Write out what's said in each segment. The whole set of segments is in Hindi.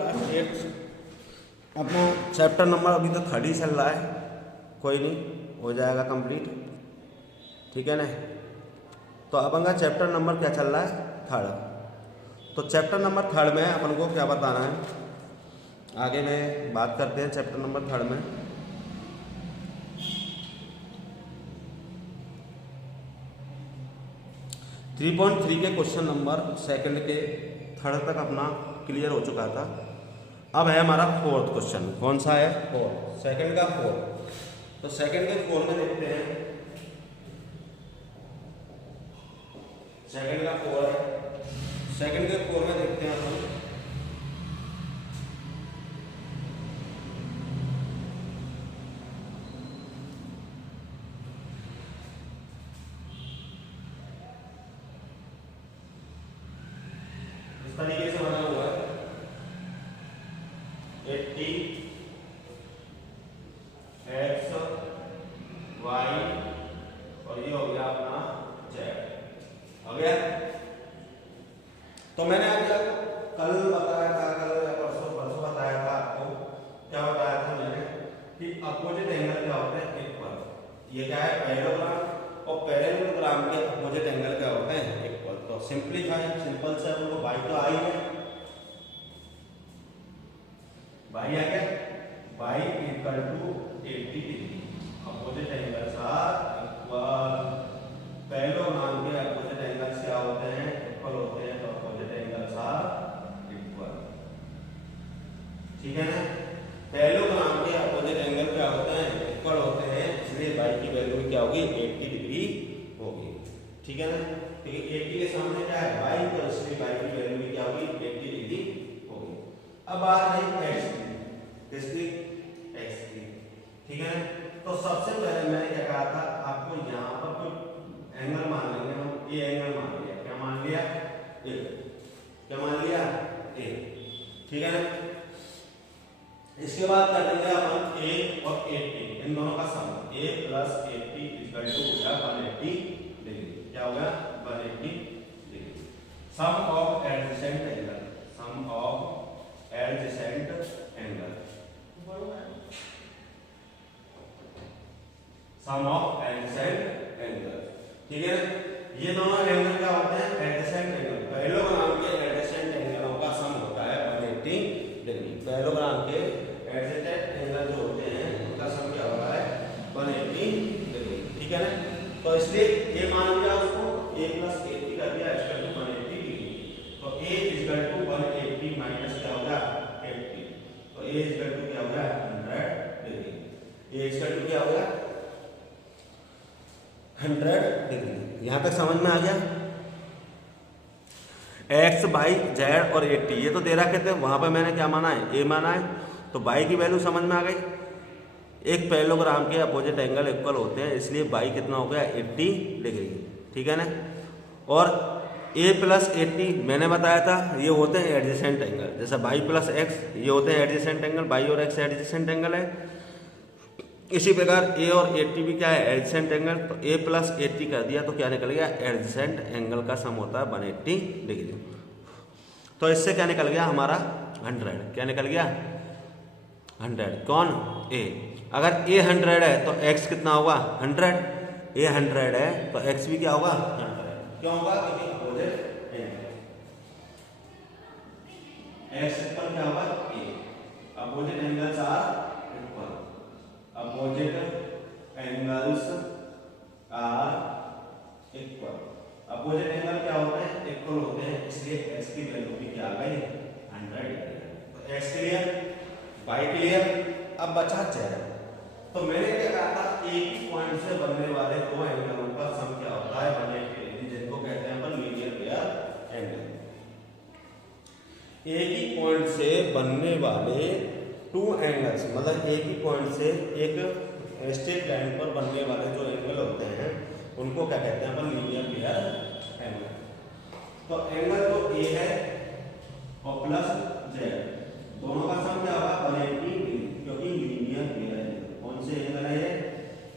लास्ट एक अपना चैप्टर नंबर अभी तो 3 ही चल रहा है, कोई नहीं हो जाएगा कंप्लीट, ठीक है ना। तो अपन का चैप्टर नंबर क्या चल रहा है, 3। तो चैप्टर नंबर 3 में अपन को क्या बताना है, आगे में बात करते हैं चैप्टर नंबर 3 में। थ्री 3.3 के क्वेश्चन नंबर सेकंड के 3 तक अपना क्लियर हो चुका था। अब है हमारा 4th क्वेश्चन। कौन सा है, 4, सेकंड का 4। तो सेकंड के 4 में देखते हैं, सेकंड का 4 है, सेकंड के 4 में देखते हैं अपन इस तरीके से बना हुआ है 80 x y और ये हो गया अपना z, हो गया। तो मैंने आज कल बताया था, कल या परसों बताया था आपको, क्या बताया था मैंने कि अपोजिट एंगल क्या होते हैं, इक्वल। ये क्या है, पैरेललोग्राम, और पैरेललोग्राम के अपोजिट एंगल क्या होते हैं, इक्वल। तो सिंपलीफाई, सिंपल से अपन को y तो आई है, y आ गया, y equal to 80 degree, opposite angles are equal. Parallelogram के अपोजिट एंगल्स क्या होते हैं, इक्वल होते हैं, तो अपोजिट एंगल्स आर इक्वल, ठीक है ना। पैरेललोग्राम के अपोजिट एंगल क्या होते हैं, इक्वल होते हैं, इसलिए y की वैल्यू क्या होगी, 80 डिग्री होगी, ठीक है ना। ठीक है, 80 के सामने क्या है, y, तो इसलिए y की वैल्यू क्या होगी, 80 डिग्री होगी। अब बात है x की, किसकी, x की, ठीक है ना। तो सबसे पहले मैंने क्या कहा था आपको, यहाँ पर कोई एंगल मान लेंगे हम, ये एंगल मान लिया, क्या मान लिया, ए, क्या मान लिया, ए, ठीक है ना। इसके बाद कर देंगे अपन a और 80, इन दोनों का sum, a plus 80 equal to हो गया 180 डिग्री, क्या हो गया, 180 degree. Sum of adjacent angle, sum of adjacent angle, sum of adjacent angle, ठीक है। ये दोनों एंगल क्या होते हैं, एडजेसेंट एंगल। पैरेललोग्राम के एडजेसेंट एंगलों का सम होता है 180 डिग्री। पैरेललोग्राम के एडजेसेंट एंगल जो होते हैं उनका सम क्या होता है, 180 डिग्री, ठीक है ना। तो इसलिए ये मान लिया उसको, a प्लस 80 कर दिया इक्वल टू 180 डिग्री। तो a इक्वल टू 180 माइनस क्या होगा, 80, तो a इक्वल टू क्या होगा, 100 डिग्री। a इक्वल टू क्या होगा, 100 डिग्री। यहां तक समझ में आ गया। x, y, z और 80 ये तो दे रहा कहते हैं, वहां पर मैंने क्या माना है, a माना है, तो y की वैल्यू समझ में आ गई। एक पैरेललोग्राम के अपोजिट एंगल इक्वल होते हैं, इसलिए y कितना हो गया, 80 डिग्री, ठीक है ना। और a प्लस 80 मैंने बताया था, ये होते हैं एडजेसेंट एंगल, जैसे y प्लस x ये होते हैं एडजेसेंट एंगल, y और x एडजेसेंट एंगल है। इसी प्रकार a और 80 भी क्या है, एडजेसेंट एंगल। तो a प्लस 80 कर दिया तो क्या निकल गया, एडजेसेंट एंगल का सम होता है 180 डिग्री। तो इससे क्या निकल गया हमारा 100, क्या निकल गया 100, कौन, a। अगर a 100 है तो x कितना होगा, 100, a 100 है तो x भी क्या होगा, 100, क्यों होगा, क्योंकि अपोजिट एंगल, x इक्वल क्या होगा, a, opposite angles are equal, opposite angles are equal. Opposite angle क्या होते हैं, इक्वल होते हैं, इसलिए x की वैल्यू भी क्या आ गई, 100 डिग्री। तो x क्लियर, y क्लियर। अब बचा z। तो मैंने क्या कहा था, एक ही पॉइंट से बनने वाले दो एंगलों का सम क्या होता है, 180 डिग्री, जिनको कहते हैं अपन लीनियर पेयर एंगल। एक ही पॉइंट से बनने वाले टू एंगल्स, मतलब एक ही पॉइंट से एक स्ट्रेट लाइन पर बनने वाले जो एंगल होते हैं उनको क्या कहते हैं अपन, लीनियर पेयर एंगल। तो एंगल तो a है और प्लस z, दोनों का सम क्या होगा, 180 डिग्री, क्योंकि लीनियर पेयर है। कौन से एंगल है ये,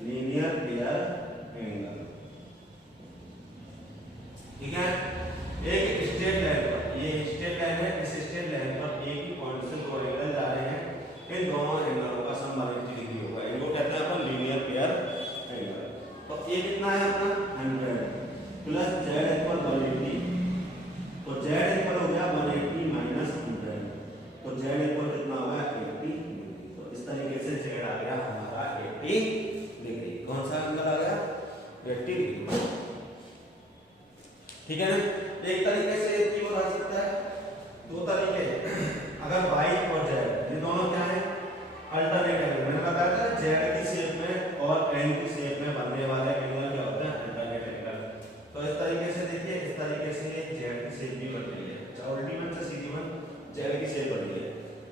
लीनियर पेयर एंगल, ठीक है। एक स्ट्रेट लाइन पर, ये स्ट्रेट लाइन है, इस स्ट्रेट लाइन पर एक ही पॉइंट से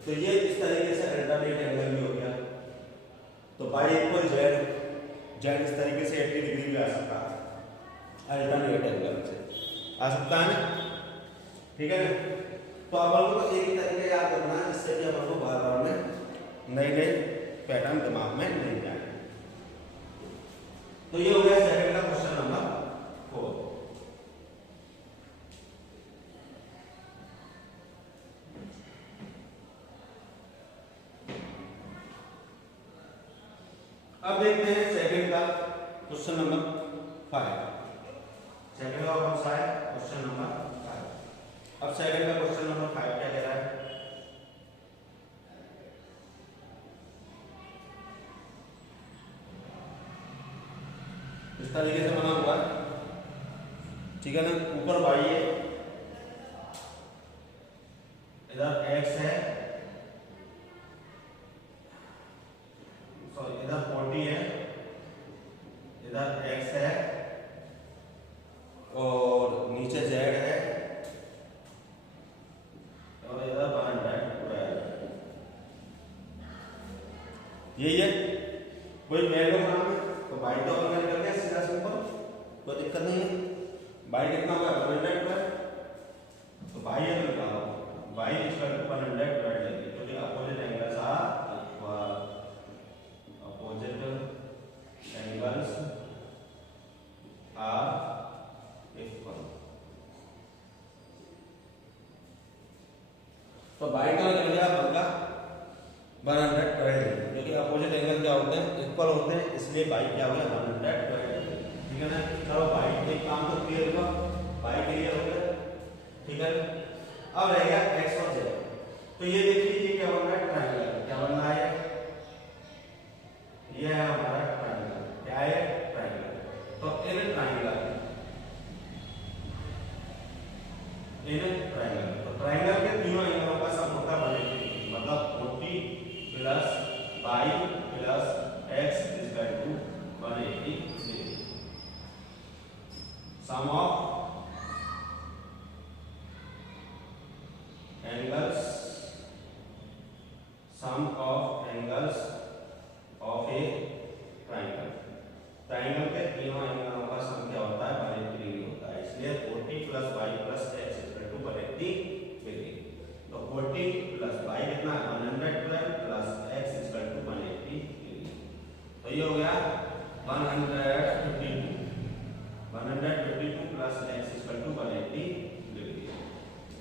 तो ये इस तरीके से अल्टरनेट एंगल भी हो गया। तो बाई इक्वल जेड, जेड इस तरीके से 80 डिग्री भी आ सकता है अल्टरनेट एंगल से, आ सकता है ना, ठीक है ना। तो अब हम लोग को एक ही तरीके याद करना है जिससे कि हम लोग बार बार में नए नए पैटर्न दिमाग में नहीं जाए। तो ये हो गया सेकंड का क्वेश्चन नंबर 4। अब देखते हैं सेकंड का क्वेश्चन नंबर 5। सेकंड का कौन सा है? Question number 5। अब सेकंड का क्वेश्चन नंबर 5 क्या कह रहा है? इस तरीके से बना हुआ है, ठीक है ना। ऊपर y है, इधर x है, सॉरी इधर 40 है, इधर x है और नीचे z है और इधर 112। यही है, कोई पैरेललोग्राम है तो बाई तो अपना निकल गया सीधा सिंपल, कोई दिक्कत नहीं है। बाई कितना हुआ? 112, तो बाई है तो निकालो, बाई इक्वल टू 112 लेंगे क्योंकि opposite angles are equal, opposite angles are equal. तो बाई का निकल गया बंगा 112, क्योंकि अपोजिट एंगल क्या होते हैं? इक्वल होते हैं, इसलिए बाई क्या हो गया? 112, ठीक है ना। चलो बाई एक काम तो क्लियर हुआ, बाई क्लियर हो गया, ठीक है। अब रह गया एक्स और जेड। तो ये देख लीजिए क्या बन रहा है? ट्रायंगल। क्या बन रहा है? ये है हमारा ट्रायंगल। क्या है? ट्रायंगल। तो इन ट्रायंगल, तो ट्रायंगल के तीनों एंगलों का सम होता है 180, मतलब 40 plus y plus x equal to 180। Sum of angles, sum of angles of a triangle. Triangle के तीनों एंगलों का सम क्या होता है? 180 डिग्री होता है, इसलिए 40 plus y plus x equal to 180 degree. तो 40 प्लस बाई कितना है? 112 plus x equal to 180 degree. तो ये हो गया 152 plus x equal to 180 degree.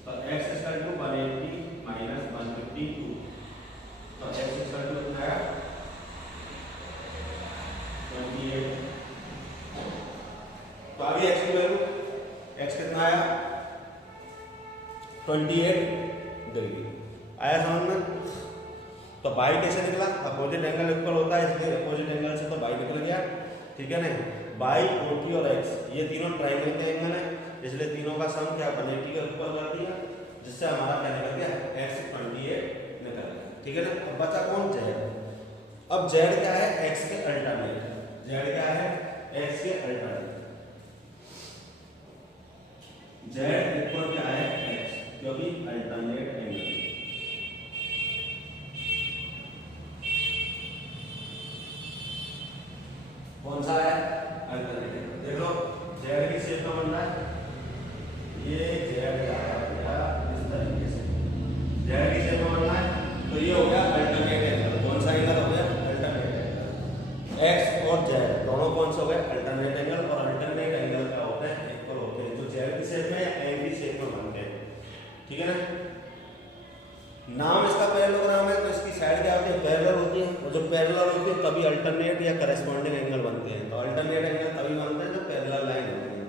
तो एक्स इक्वल टू 180 माइनस 152, तो एक्स इक्वल टू कितना आया? 28। तो अभी एक्स की वैल्यू, एक्स कितना आया? 28 डिग्री आया समझ में। तो बाई कैसे निकला? अपोजिट एंगल इक्वल होता है, इसलिए अपोजिट एंगल से तो बाई निकल गया, ठीक है ना। बाई 40 और एक्स ये तीनों ट्रायंगल के एंगल है, इसलिए तीनों का सम क्या 180 का इक्वल कर दिया, जिससे हमारा क्या निकल गया? एक्स 28 निकल गया, ठीक है ना। अब बचा कौन? जेड। अब जेड क्या है? एक्स के अल्टरनेट। जेड क्या है? एक्स के अल्टरनेट। जेड इक्वल क्या है? एक्स, क्योंकि अल्टरनेट एंगल। कौन सा है? Alternate angle. देख लो जेड की शेप में बन रहा है, ये जेड का है इस तरीके से, जेड की शेप में बन रहा है, तो ये हो गया अल्टरनेट एंगल। कौन सा एंगल हो गया? Alternate angle. एक्स और जेड दोनों कौन से हो गए? Alternate angle. और अल्टरनेट एंगल क्या होते हैं? इक्वल होते हैं, जो जेड की शेप में या एम की शेप में बनते हैं, ठीक है ना। नाम इसका पैरेललोग्राम है, तो इसकी साइड क्या होती है? पैरेलल होती है, और जो पैरेलल होती है तभी अल्टरनेट या करस्पॉन्डिंग एंगल बनते हैं। तो अल्टरनेट एंगल तभी बनते हैं जब पैरेलल लाइन होती है,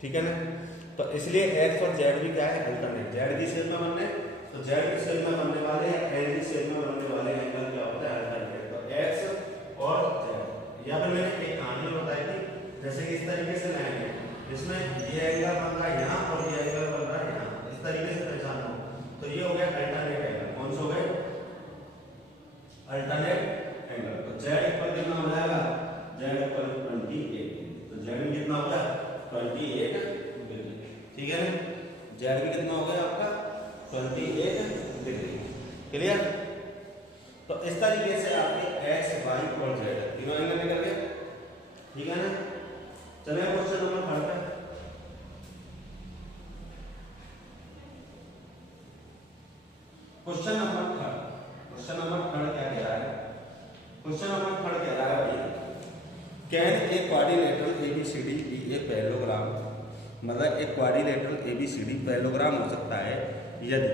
ठीक है ना। तो इसलिए एक्स और जेड भी क्या है? अल्टरनेट। जेड की शेप में बनने, तो जेड की शेप में बनने वाले या एल की शेप में बनने वाले एंगल क्या होता है? अल्टरनेट। तो एक्स और जेड, या फिर मैंने एक कहानी बताई थी, जैसे कि इस तरीके से लाइन है, इसमें ये एंगल बन रहा है यहाँ और ये एंगल बन रहा है यहाँ, इस तरीके से पहचानना हो, तो ये हो गया अल्टरनेट एंगल। कौन सा हो गए? Alternate angle. तो जेड इक्वल कितना हो जाएगा? Z equal 28। तो जेड में कितना होगा? 28 डिग्री, ठीक है ना। जेड भी कितना हो गया आपका? 28 डिग्री। क्लियर? तो इस तरीके से आपके एक्स वाई और जेड तीनों एंगल निकल गए, ठीक है ना। चलिए क्वेश्चन नंबर 3 पे। क्वेश्चन नंबर 3 क्या कह रहा है? क्वेश्चन नंबर 3 कह रहा है भाई, can a quadrilateral ABCD be a parallelogram, मतलब एक क्वाड्रिलेटरल एबीसीडी पैरेललोग्राम हो सकता है यदि,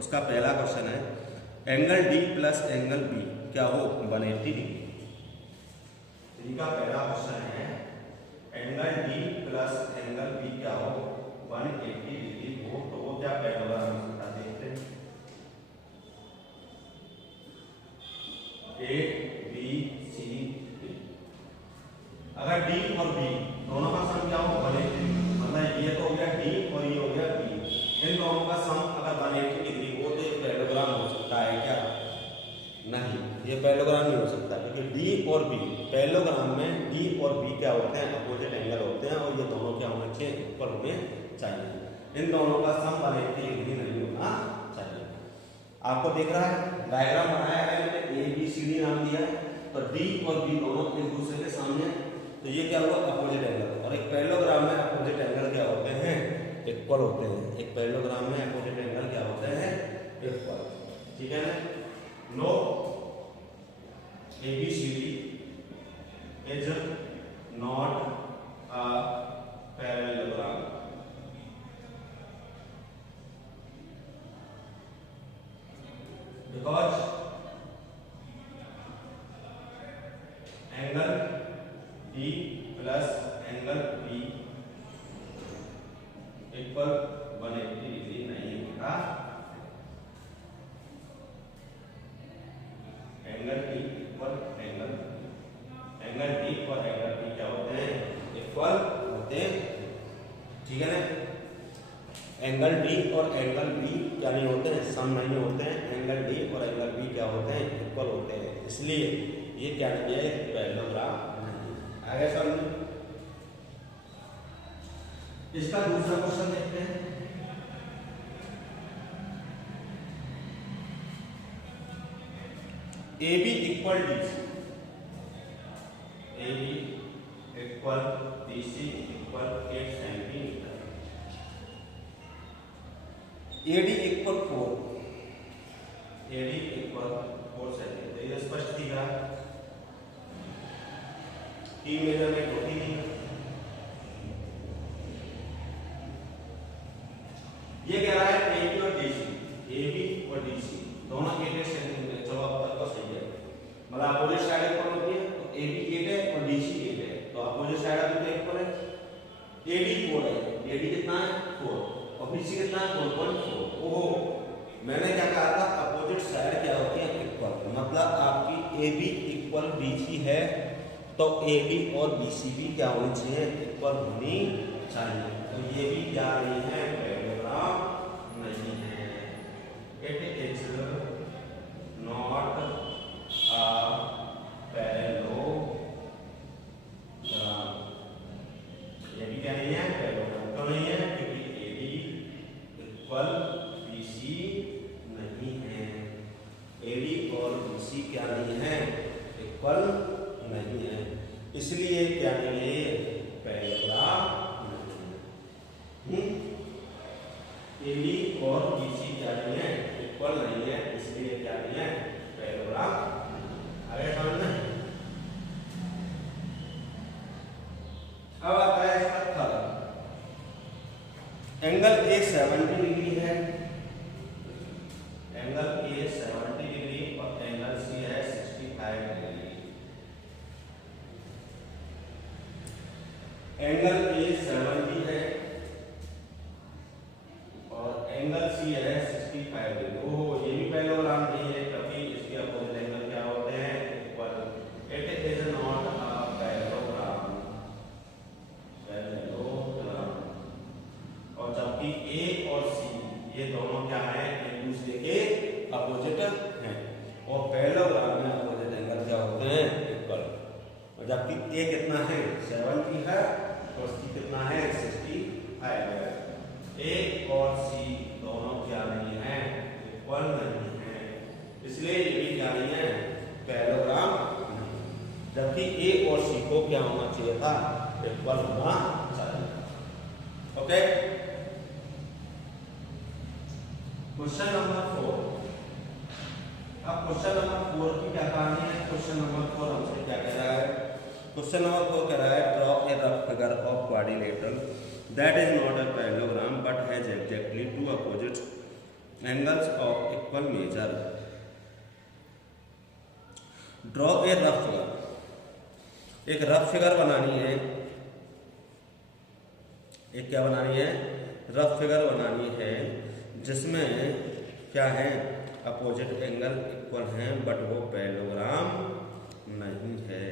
उसका पहला क्वेश्चन है, angle D plus angle B क्या हो 180 डिग्री। इनका पहला क्वेश्चन है, angle D plus angle B क्या हो 180 डिग्री हो, तो वो क्या पैरेललोग्राम हो सकता है? देखते हैं। ए बी सी डी, अगर डी और बी दोनों का सम क्या हो 180 डिग्री, मतलब ये तो हो गया डी और ये हो गया बी, इन दोनों का सम अगर 180 डिग्री हो तो ये पैरेललोग्राम हो सकता है क्या? नहीं, ये पैरेललोग्राम नहीं हो सकता, क्योंकि डी और बी, पैरेललोग्राम में डी और बी क्या होते हैं? अपोजिट एंगल होते हैं, और ये दोनों क्या होना चाहिए? इक्वल होने चाहिए। इन दोनों का सम 180 डिग्री नहीं होना चाहिए। आपको दिख रहा है डायग्राम बनाया है मैंने, ए बी सी डी नाम दिया है, तो डी और बी दोनों एक दूसरे के सामने, तो ये क्या हुआ? Opposite angle. और एक पैरेललोग्राम में अपोजिट एंगल क्या होते हैं? इक्वल होते हैं। एक पैरेललोग्राम में अपोजिट एंगल क्या होते हैं? इक्वल, ठीक है ना। No ABCD is not a parallelogram, because angle D plus angle B equal 180 degree नहीं होगा। Angle D equal angle D और एंगल बी क्या होते हैं? इक्वल होते हैं, ठीक है ना। एंगल डी और एंगल बी क्या नहीं होते हैं? सम नहीं होते हैं। एंगल डी और एंगल बी क्या होते हैं? इक्वल होते हैं, इसलिए ये क्या नहीं है? पैरेललोग्राम नहीं। आगे समझ। इसका दूसरा क्वेश्चन देखते हैं। AB equal DC, AB equal DC equal 8 centimetre, AD equal 4, AD equal 4 centimetre. ये स्पष्ट दिख रहा है, की मेजरमेंट होती नहीं। ये कह रहा है AB और DC, AB और DC दोनों 8 सेंटीमीटर। चलो अब तक तो सही है, मतलब अपोजिट साइड इक्वल होती है, तो AB 8 है और DC 8 है, तो अपोजिट साइड अभी तो इक्वल है। AD 4 है, AD कितना है? 4, और BC कितना है? 4.4। ओहो, मैंने क्या कहा था? अपोजिट साइड क्या होती है? इक्वल, मतलब आपकी AB इक्वल BC है, तो AB और BC भी क्या होनी चाहिए? इक्वल होनी चाहिए। तो ये भी क्या नहीं है? पैरेललोग्राम नहीं है। It is not a parallelogram. ये भी क्या नहीं है? पैरेललोग्राम क्यों नहीं है? क्योंकि AB इक्वल BC नहीं है। AD और BC क्या नहीं है? इक्वल नहीं है, इसलिए क्या नहीं है? पैरेललोग्राम नहीं है। AD और BC क्या नहीं है? इक्वल नहीं है, इसलिए क्या नहीं है? पैरेललोग्राम। आगे समझना। अब आता है इसका थर्ड। एंगल A 70 डिग्री है, एंगल A 70 डिग्री और एंगल C है 65 डिग्री। एंगल A 70 है और एंगल C है 65 डिग्री। ओह, ये भी पैरेललोग्राम नहीं है, क्योंकि इसके अपोजिट एंगल क्या होते हैं? Equal. It is not a parallelogram. और जबकि A और C ये दोनों क्या है? एक दूसरे के अपोजिट हैं, और पैरेललोग्राम में अपोजिट एंगल क्या होते हैं? इक्वल। और जबकि A कितना है? 70 है, और C कितना है? 65 है। A और C दोनों क्या नहीं है? इक्वल नहीं है, क्या नहीं है, पैरेललोग्राम नहीं। जबकि ए और सी को क्या होना चाहिए था, इक्वल होना चाहिए। Okay, question number 4। अब क्वेश्चन नंबर 4 की क्या कहानी है। क्वेश्चन नंबर 4 हमसे क्या कह रहा है, क्वेश्चन नंबर 4 कह रहा है draw a rough figure of quadrilateral that is not a parallelogram but has exactly two opposite angles of equal measure. Draw a rough figure, एक रफ फिगर बनानी है, एक क्या बनानी है, रफ फिगर बनानी है जिसमें क्या है, अपोजिट एंगल इक्वल हैं बट वो पैरेललोग्राम नहीं है।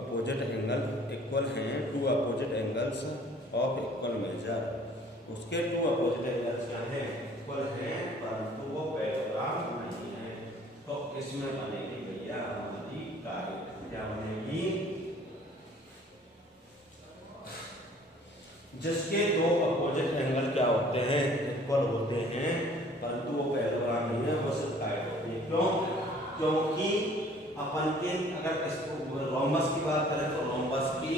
अपोजिट एंगल इक्वल हैं, two opposite angles of equal measure, उसके टू अपोजिट एंगल्स क्या हैं, इक्वल हैं परंतु वो पैरेललोग्राम नहीं है। तो इसमें बनेगी भैया हमारी कार्य, क्या बनेगी, जिसके दो अपोजिट एंगल क्या होते हैं, इक्वल होते हैं परंतु वो पैरेललोग्राम नहीं है, वो सिर्फ साइड होती है। क्यों, क्योंकि अपन के अगर इसको रोम्बस की बात करें तो रोम्बस की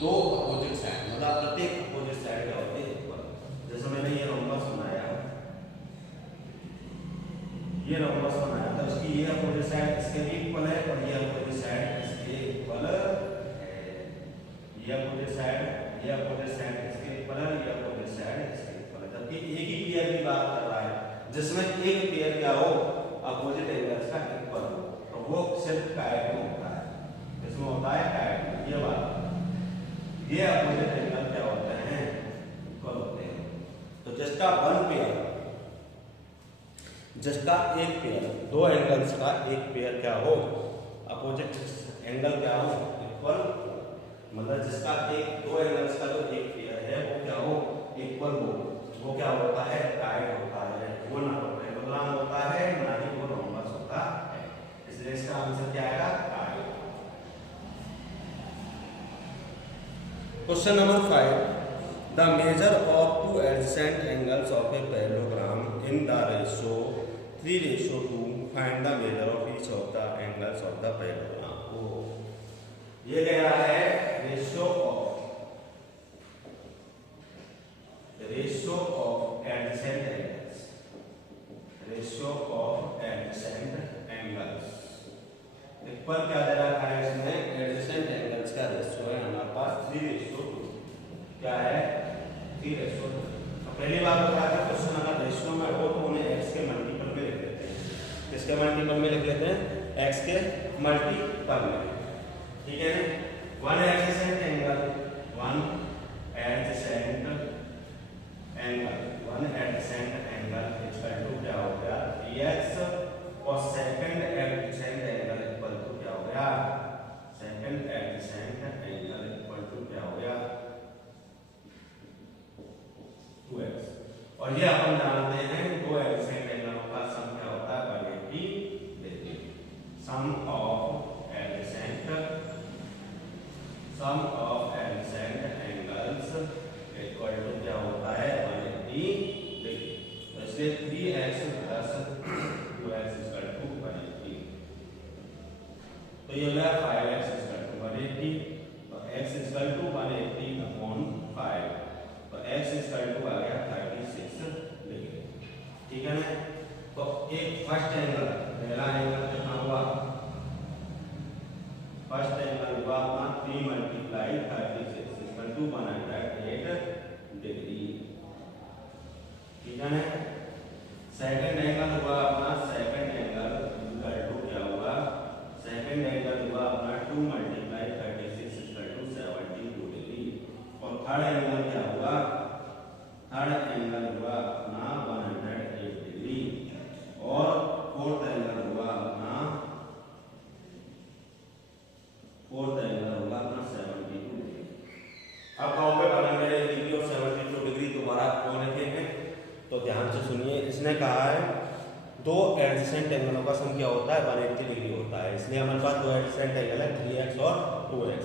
दो अपोजिट साइड, मतलब प्रत्येक अपोजिट साइड क्या होते हैं, इक्वल। जैसे मैंने ये रोम्बस बनाया, ये रोम्बस बनाया तो इसकी ये अपोजिट साइड इसके भी इक्वल है और ये अपोजिट साइड इसके इक्वल है। ये अपोजिट साइड, ये अपोजिट साइड इसके इक्वल है, ये अपोजिट साइड इसके इक्वल है। जबकि एक ही पेयर की बात कर रहा है जिसमें एक पेयर क्या हो, अपोजिट एंगल्स का इक्वल हो, तो वो सिर्फ काइट में होता है। इसमें होता है काइट में, ये बात, ये अपोजिट एंगल क्या होते हैं, इक्वल होते हैं। तो जिसका वन पेयर, जिसका एक पेयर, दो एंगल्स का एक पेयर क्या हो, अपोजिट एंगल क्या हो, इक्वल, मतलब जिसका एक दो एंगल्स का जो एक पेयर है वो क्या हो, इक्वल हो, वो क्या होता है, काइट होता है। वो ना तो पैरेललोग्राम होता है ना ही वो रोम्बस होता है, इसलिए इसका आंसर क्या आएगा, kite. Question number 5, the measure of two adjacent angles of a parallelogram in the ratio 3:2, find the measure of each of the angles of the parallelogram. ये कह रहा है ratio of adjacent angles, ratio of adjacent angles equal क्या दे रखा है, इसमें एडजेसेंट एंगल्स का रेशियो है हमारे पास 3:2, क्या है, 3:2। तो पहली बात बता दें, क्वेश्चन अगर रेशियो में हो तो उन्हें x के मल्टीपल में लिख लेते हैं। किसके मल्टीपल में लिख लेते हैं, x के मल्टीपल में, ठीक है ना। One adjacent angle, one adjacent angle, one adjacent angle equal to क्या हो गया, 3x, और second adjacent angle equal to क्या हो गया, second adjacent angle equal to क्या हो गया, 2x। और ये अपन जानते हैं दो एडजेसेंट एंगलों का सम क्या होता है, 180 degree. Sum of adjacent angles equal to क्या होता है, 180 डिग्री। तो इसलिए 3x plus 2x equal to 180, तो ये हो गया 5x इक्वल टू 180, तो x इक्वल टू 180/5, तो x इक्वल टू आ गया 36 डिग्री, ठीक है ना। तो एक फर्स्ट एंगल, पहला एंगल कितना हुआ, फर्स्ट एंगल हुआ अपना 3 × 36 इक्वल टू 108 डिग्री, ठीक है ना। सेकंड एंगल हुआ अपना, सेकंड एंगल इक्वल टू क्या हुआ, सेकंड एंगल हुआ अपना 2 × 36 इक्वल टू 72 डिग्री, और थर्ड एंगल क्या हुआ, थर्ड एंगल हुआ अपना 108 डिग्री, और फोर्थ एंगल हुआ अपना, फोर्थ एंगल होगा अपना 72 डिग्री। अब कहाँ पे 108 डिग्री और 72 डिग्री दोबारा क्यों लिखेंगे, तो ध्यान से सुनिए। इसने कहा है दो एडजेसेंट एंगलों का सम क्या होता है, 180 डिग्री होता है। इसलिए हमारे पास दो एडजेसेंट एंगल है, 3x और 2x,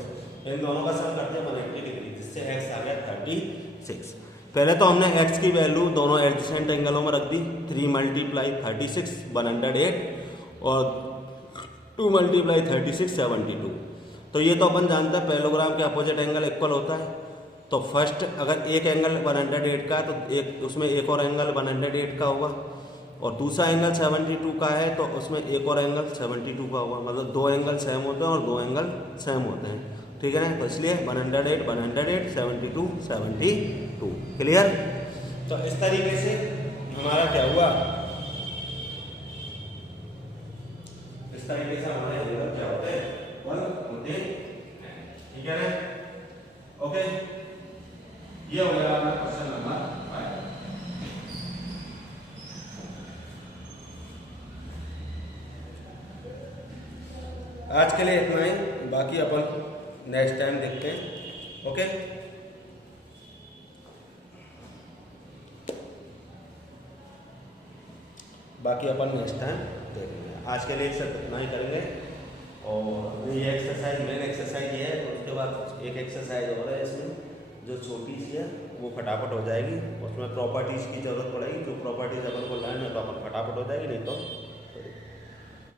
इन दोनों का सम करते हैं 180 डिग्री, जिससे x आ गया 36। पहले तो हमने x की वैल्यू दोनों एडजेसेंट एंगलों में रख दी, 3 × 36 108, और 2 × 36 72। तो ये तो अपन जानते हैं पैरेललोग्राम के अपोजिट एंगल इक्वल होता है। तो फर्स्ट अगर एक एंगल 108 का तो एक उसमें एक और एंगल 108 का होगा, और दूसरा एंगल 72 का है तो उसमें एक और एंगल 72 का होगा। मतलब दो एंगल सेम होते हैं और दो एंगल सेम होते हैं, ठीक है ना। तो इसलिए 108 108 72 72। क्लियर। तो इस तरीके से हमारा क्या हुआ, इस तरीके से हमारे एंगल क्या होते हैं, इक्वल होते हैं, ठीक है ना। ओके, ये हो गया अपना क्वेश्चन नंबर 5। आज के लिए इतना ही, बाकी अपन नेक्स्ट टाइम देखते हैं। ओके, बाकी अपन नेक्स्ट टाइम देखेंगे। आज के लिए सिर्फ इतना ही करेंगे। और ये एक्सरसाइज मेन एक्सरसाइज ये है, तो उसके बाद एक एक्सरसाइज और है इसमें जो छोटी सी है, वो फटाफट हो जाएगी। उसमें प्रॉपर्टीज़ की ज़रूरत पड़ेगी, जो प्रॉपर्टीज़ अपन को लर्न है तो अपन फटाफट हो जाएगी, नहीं तो